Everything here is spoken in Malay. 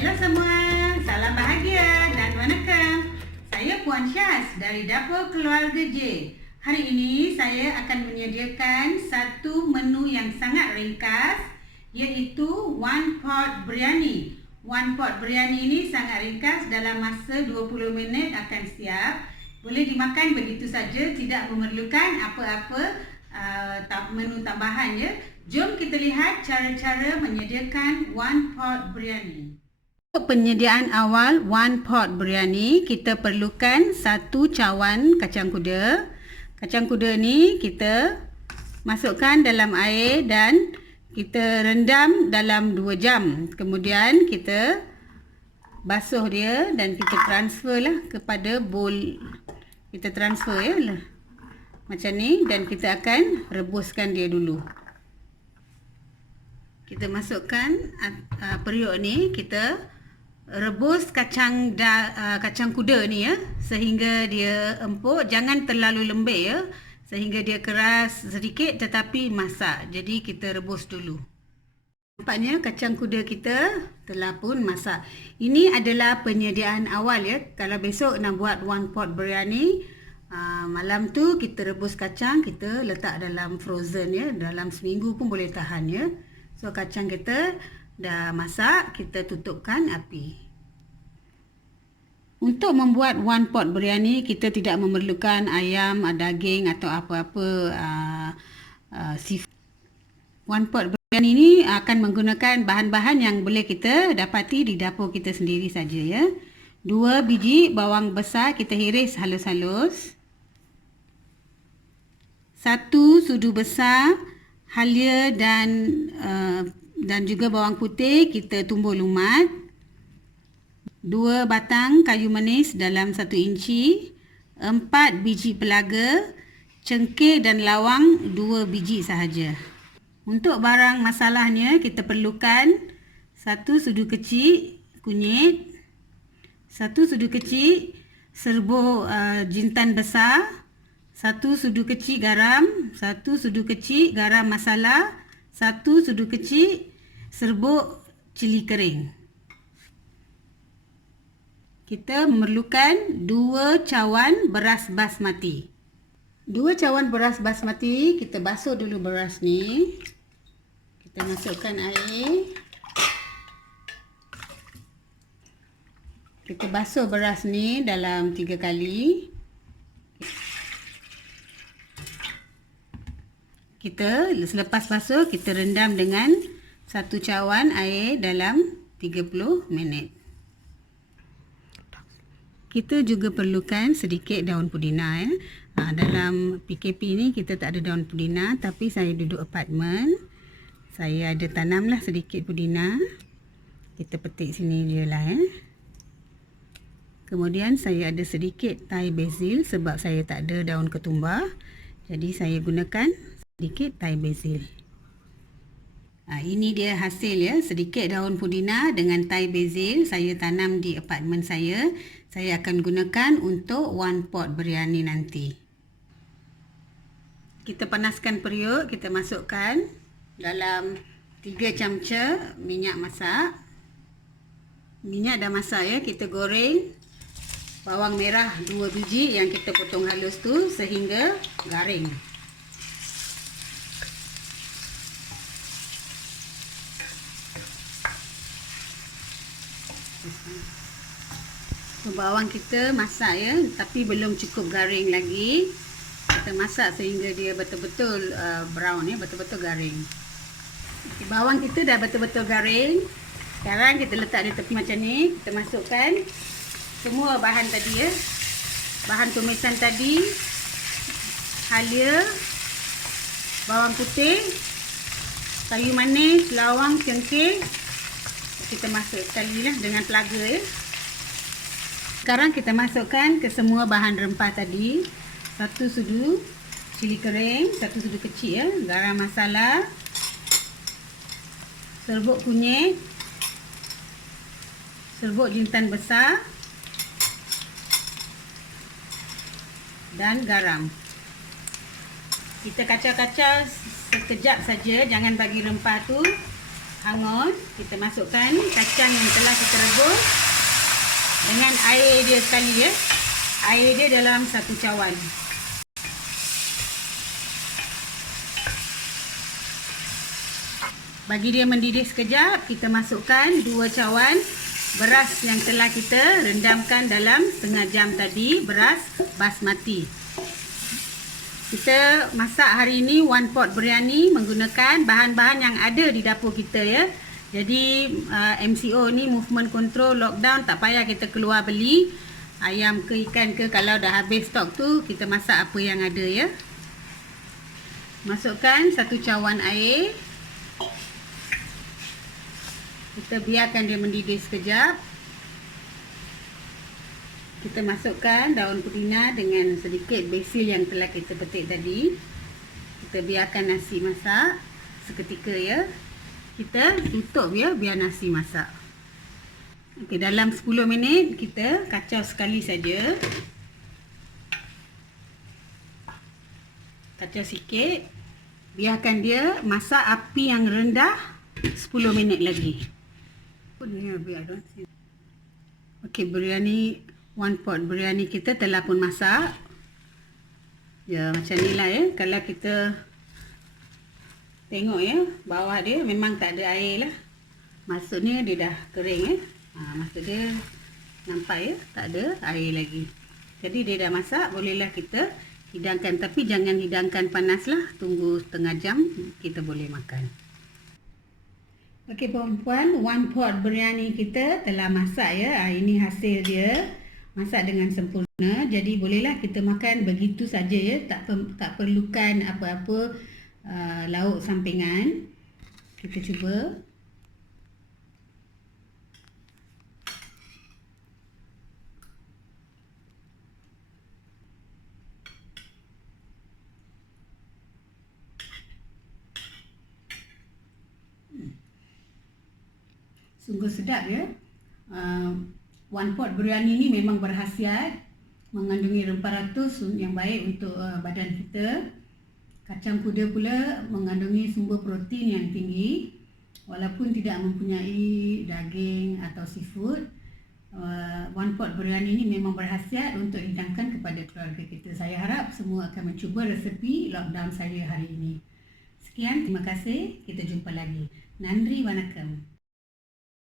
Hello semua, salam bahagia dan wanakkam. Saya Puan Syaz dari Dapur Keluarga J. Hari ini saya akan menyediakan satu menu yang sangat ringkas, iaitu one pot biryani. One pot biryani ini sangat ringkas, dalam masa 20 minit akan siap. Boleh dimakan begitu saja, tidak memerlukan apa-apa menu tambahan ya. Jom kita lihat cara-cara menyediakan one pot biryani. Untuk penyediaan awal one pot biryani, kita perlukan satu cawan kacang kuda. Kacang kuda ni kita masukkan dalam air dan kita rendam dalam 2 jam. Kemudian kita basuh dia dan kita transfer lah kepada bowl. Kita transfer ya lah. Macam ni, dan kita akan rebuskan dia dulu. Kita masukkan periuk ni, kita rebus kacang kuda ni ya, sehingga dia empuk, jangan terlalu lembek ya, sehingga dia keras sedikit tetapi masak. Jadi kita rebus dulu. Nampaknya kacang kuda kita telah pun masak. Ini adalah penyediaan awal ya. Kalau besok nak buat one pot biryani, malam tu kita rebus kacang, kita letak dalam frozen ya, dalam seminggu pun boleh tahan ya. So kacang kita dah masak, kita tutupkan api. Untuk membuat one pot biryani, kita tidak memerlukan ayam, daging atau apa-apa seafood. One pot biryani ini akan menggunakan bahan-bahan yang boleh kita dapati di dapur kita sendiri saja ya. 2 biji bawang besar kita iris halus-halus. 1 sudu besar halia dan juga bawang putih kita tumbuk lumat. 2 batang kayu manis dalam 1 inci. 4 biji pelaga. Cengkeh dan lawang 2 biji sahaja. Untuk barang masalahnya kita perlukan 1 sudu kecil kunyit, 1 sudu kecil serbuk jintan besar, 1 sudu kecil garam, 1 sudu kecil garam masala, 1 sudu kecil serbuk cili kering. Kita memerlukan 2 cawan beras basmati. 2 cawan beras basmati, kita basuh dulu beras ni. Kita masukkan air. Kita basuh beras ni dalam 3 kali. Kita selepas basuh, kita rendam dengan 1 cawan air dalam 30 minit. Kita juga perlukan sedikit daun pudina ya. Dalam PKP ni kita tak ada daun pudina, tapi saya duduk apartmen. Saya ada tanamlah sedikit pudina. Kita petik sini je lah ya. Kemudian saya ada sedikit Thai basil sebab saya tak ada daun ketumbar. Jadi saya gunakan sedikit Thai basil. Ini dia hasil ya, sedikit daun pudina dengan Thai basil saya tanam di apartmen saya. Saya akan gunakan untuk one pot biryani nanti. Kita panaskan periuk, kita masukkan dalam 3 camca minyak masak. Minyak dah masak ya, kita goreng bawang merah 2 biji yang kita potong halus tu sehingga garing. So, bawang kita masak ya, tapi belum cukup garing lagi. Kita masak sehingga dia betul-betul brown ya, betul-betul garing. Okay, bawang kita dah betul-betul garing. Sekarang kita letak di tepi macam ni. Kita masukkan semua bahan tadi ya. Bahan tumisan tadi, halia, bawang putih, kayu manis, lawang, cengkeh. Kita masuk sekali lah dengan pelaga ya. Sekarang kita masukkan ke semua bahan rempah tadi. 1 sudu cili kering, 1 sudu kecil ya, garam masala, serbuk kunyit, serbuk jintan besar dan garam. Kita kacau-kacau sekejap saja, jangan bagi rempah tu hangus, kita masukkan kacang yang telah kita rebus dengan air dia sekali ya. Air dia dalam 1 cawan. Bagi dia mendidih sekejap, kita masukkan 2 cawan beras yang telah kita rendamkan dalam setengah jam tadi, beras basmati. Kita masak hari ini 1 pot biryani menggunakan bahan-bahan yang ada di dapur kita ya. Jadi MCO ni, movement control, lockdown, tak payah kita keluar beli ayam ke ikan ke. Kalau dah habis stok tu, kita masak apa yang ada ya. Masukkan 1 cawan air. Kita biarkan dia mendidih sekejap. Kita masukkan daun pudina dengan sedikit basil yang telah kita petik tadi. Kita biarkan nasi masak seketika ya. Kita tutup ya biar nasi masak. Okey, dalam 10 minit kita kacau sekali saja. Kacau sikit. Biarkan dia masak api yang rendah 10 minit lagi. Okey, biryani 1 pot biryani kita telah pun masak. Ya, macam ni lah ya. Kalau kita tengok ya, bawah dia memang tak ada air lah. Maksudnya dia dah kering ya. Maksud dia nampak ya, tak ada air lagi. Jadi dia dah masak, bolehlah kita hidangkan. Tapi jangan hidangkan panas lah. Tunggu setengah jam, kita boleh makan. Okey puan-puan, 1 pot biryani kita telah masak ya. Ini hasil dia. Masak dengan sempurna. Jadi bolehlah kita makan begitu saja ya. Tak perlukan apa-apa lauk sampingan. Kita cuba. Sungguh sedap ya. 1 pot biryani ni memang berkhasiat, mengandungi rempah ratus yang baik untuk badan kita. Kacang kuda pula mengandungi sumber protein yang tinggi, walaupun tidak mempunyai daging atau seafood. 1 pot biryani ni memang berkhasiat untuk hidangkan kepada keluarga kita. Saya harap semua akan mencuba resepi lockdown saya hari ini. Sekian, terima kasih. Kita jumpa lagi. Nandri Vanakkam.